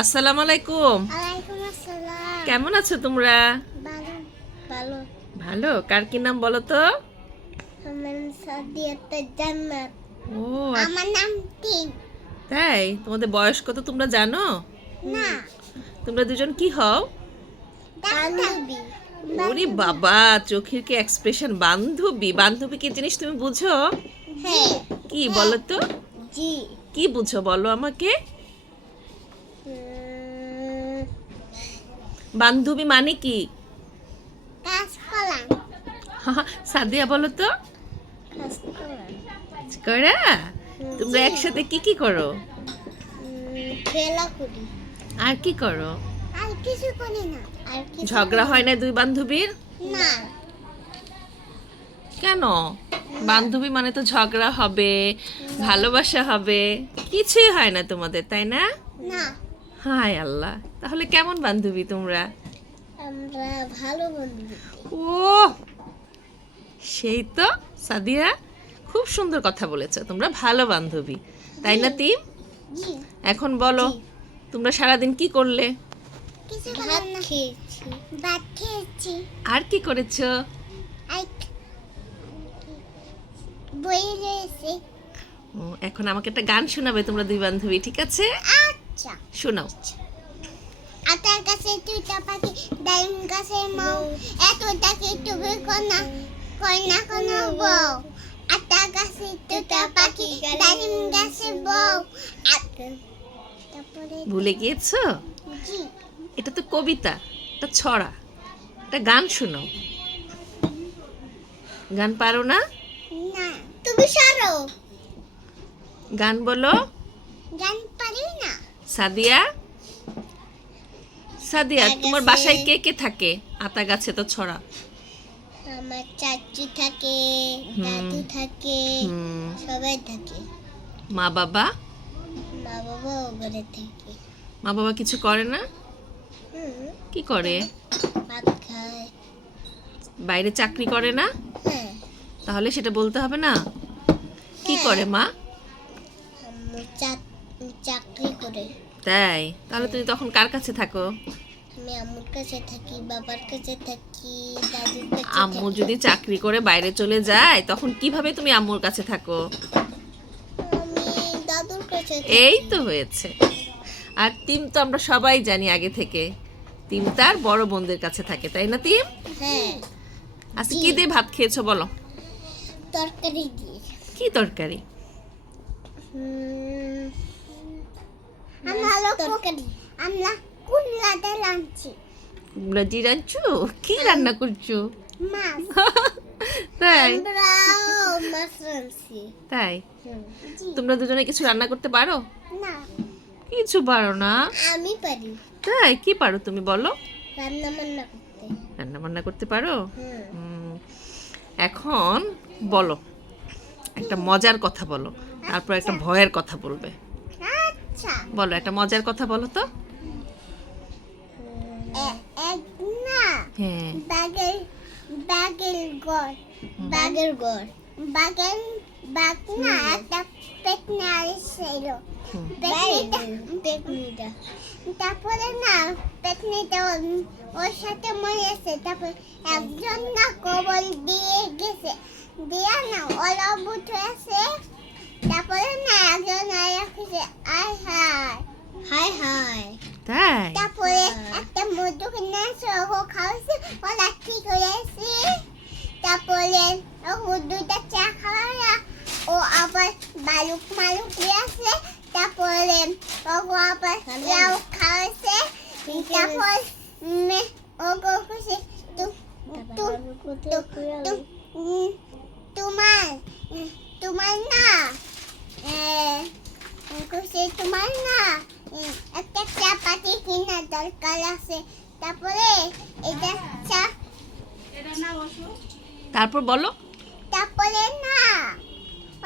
আসসালামু আলাইকুম। কেমন আছো তোমরা? ভালো কার কি নাম বলো তো? ও আমার নাম তাই? তোমাদের বয়স কত তোমরা জানো? না। তোমরা দুজন কি হও? ওরে বাবা চোখের কি এক্সপ্রেশন বান্ধবী। বান্ধবী কি জিনিস তুমি বুঝো? হ্যাঁ। কি বলো তো? জি। কি বুঝো বলো আমাকে? বান্ধবী মানে কি? সাদিয়া বলো তো। করা তোমরা একসাথে কি কি করো? খেলা করি আর কি করো? আর কিছু করি না। আর কিছু ঝগড়া হয় না। দুই বান্ধবীর? না। কেন? বান্ধবী মানে তো ঝগড়া হবে ভালোবাসা হবে। কিছুই হয় না তোমাদের তাই না? না। হায় আল্লাহ। তাহলে কেমন বান্ধবী তোমরা? আমরা ভালো বন্ধু। ও সেই তো সাদিয়া। খুব সুন্দর কথা বলেছ তোমরা ভালো বান্ধবী। তাই না তিম? এখন বলো তোমরা সারাদিন কি করলে? আর কি করেছ? এখন আমাকে একটা গান শোনাবে তোমরা দুই বান্ধবী ঠিক আছে? আচ্ছা। শোনাও। আটার কাছে তুইটা পাখি ডালিম গাছের মৌ এতটাকে তুমি কনা বউ? গাছে তুইটা পাখি ডালিম গাছের বউ। ভুলে গিয়েছো? এটা তো কবিতা এটা ছড়া এটা গান শোনাও। গান পারো না? না। তুমি সরো। গান বলো। গান সাদিয়া? সাদিয়া তোমার বাসায় কে কে থাকে? আতা গাছে তো ছড়া। আমার চাচু থাকে দাদু থাকে সবাই থাকে। মা বাবা? মা বাবা ওপরে থাকে। মা বাবা কিছু করে না? কি করে? ভাত খায়। বাইরে চাকরি করে না? হ্যাঁ। তাহলে সেটা বলতে হবে না? কি হ্যাঁ। করে মা? চাকরি করে। তাই? তাহলে তুমি তখন কার কাছে থাকো? আমি আম্মুর কাছে থাকি বাবার কাছে থাকি দাদুর কাছে আম্মু যদি চাকরি করে বাইরে চলে যায় তখন কীভাবে তুমি আম্মুর কাছে থাকো? আমি দাদুর কাছে থাকি। এই তো হয়েছে। আর তিম তো আমরা সবাই জানি আগে থেকে। তিম তার বড় বোনদের কাছে থাকে তাই না তিম? হ্যাঁ। আজকে জি। কি দিয়ে ভাত খেয়েছো বলো? তরকারি দিয়ে। কি তরকারি? হুম, আমরা কুল্লাতে রাঁধছি কুমড়া দিয়ে রাঁধছো কি রান্না করছ? মাছ। তাই? তাই? তোমরা দুজনে কিছু রান্না করতে পারো? না। কিছু পারো না? আমি পারি। তাই? কি পারো তুমি বলো? রান্না বান্না করতে। রান্না বান্না করতে পারো? এখন বলো। একটা মজার কথা বলো। তারপর একটা ভয়ের কথা বলবে। আচ্ছা বলো একটা মজার কথা বলো তো। হ্যাঁ। বাগের বাগের বাগের বাগের বাগ না একটা পেটনে তারপরে না পেটনিটা ওর- ওর সাথে মরেছে তারপরে একজন না কবল দিয়ে গেছে। দিয়া না ওরা বুট হয়েছে। তারপরে না একজন আয়া খুঁজে আয় হায়। হায় হায়। তাই? তারপরে একটা মধু কিনে সহ খাওয়াছে ওরা ঠিক হয়েছে তারপরে ও দুটা চা খাওয়া ও আবার বালুক মালুক দিয়েছে তারপরে ও আবার লাউ খাওয়াছে তারপর মে ও খুশি তোমার উম, তোমার না খুশি তোমার না একটা চা পাতি কিনা দরকার আছে। তারপরে এটা চা তারপর বলো। তারপরে না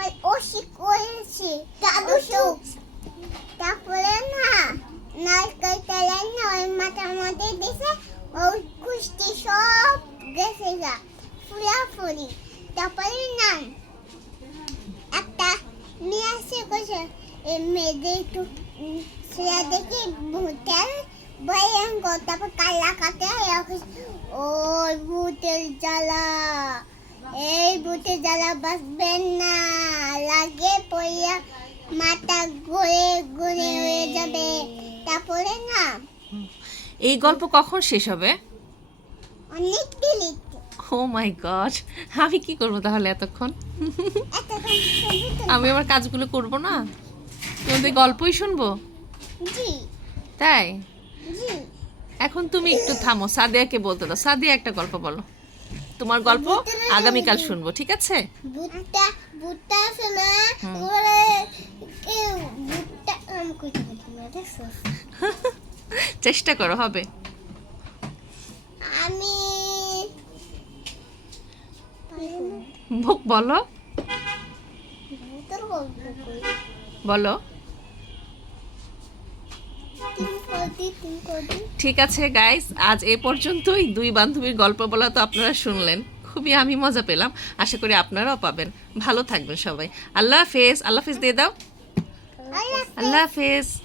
ওই ওষি করেছি দাদু তারপরে না নারকেল তেলের না ওই মাথার মধ্যে দিছে ওই কুষ্টি সব গেছে গা ফুলাফুলি। তারপরে না আসে এই মেয়েদের একটু দেখে ভূতের ভয়ঙ্কর তারপর কালা কাটে ওই ভূতের জ্বালা এই ভূতের জ্বালা বাঁচবেন না লাগে পড়িয়া মাথা ঘুরে ঘুরে হয়ে যাবে তারপরে না এই গল্প কখন শেষ হবে? অনেক দিলিত ও মাই গড আমি কি করব তাহলে এতক্ষণ? আমি আমার কাজগুলো করব না? তোমাদের গল্পই শুনব? তাই? এখন তুমি একটু থামো সাদিয়াকে বলতে দাও। সাদিয়া একটা গল্প বলো। তোমার গল্প আগামীকাল শুনব। ঠিক আছে? চেষ্টা করো হবে। আমি মুখ বলো। বলো। ঠিক আছে গাইস আজ এ পর্যন্তই। দুই বান্ধবীর গল্প বলা তো আপনারা শুনলেন। খুবই আমি মজা পেলাম। আশা করি আপনারাও পাবেন। ভালো থাকবেন সবাই। আল্লাহ হাফেজ। আল্লাহ হাফেজ দিয়ে দাও। আল্লাহ হাফেজ।